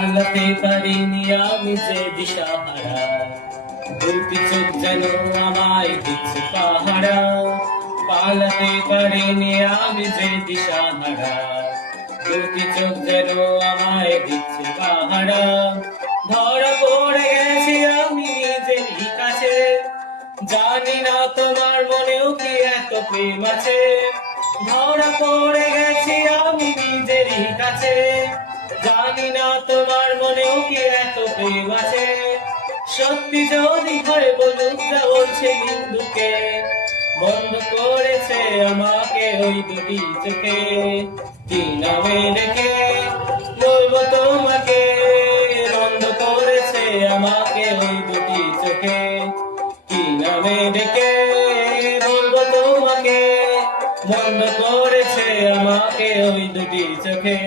পালাতে পারিনি আমি যে দিশাহারা, দুটি চোখ যেন আমায় দিচ্ছে পাহারা। পালাতে পারিনি আমি যে দিশাহারা, দুটি চোখ যেন আমায় দিচ্ছে পাহারা। ধরা পড়ে গেছি আমি নিজেরই কাছে, জানি না তোমার মনেও কি এত প্রেম আছে। ধরা পড়ে গেছি আমি নিজেরই কাছে, জানি না তোমার মনেও কি এত প্রেম আছে। সত্যি যদি হয় বলুক যা বলছে বিন্দুকে, বন্ধ করেছে আমাকে ওই দুটি চোখে। কি নামে ডেকে বলবো তোমাকে, বন্ধ করেছে আমাকে ওই দুটি চোখে। কি নামে ডেকে বলবো তোমাকে, বন্ধ করেছে আমাকে ওই দুটি চোখে।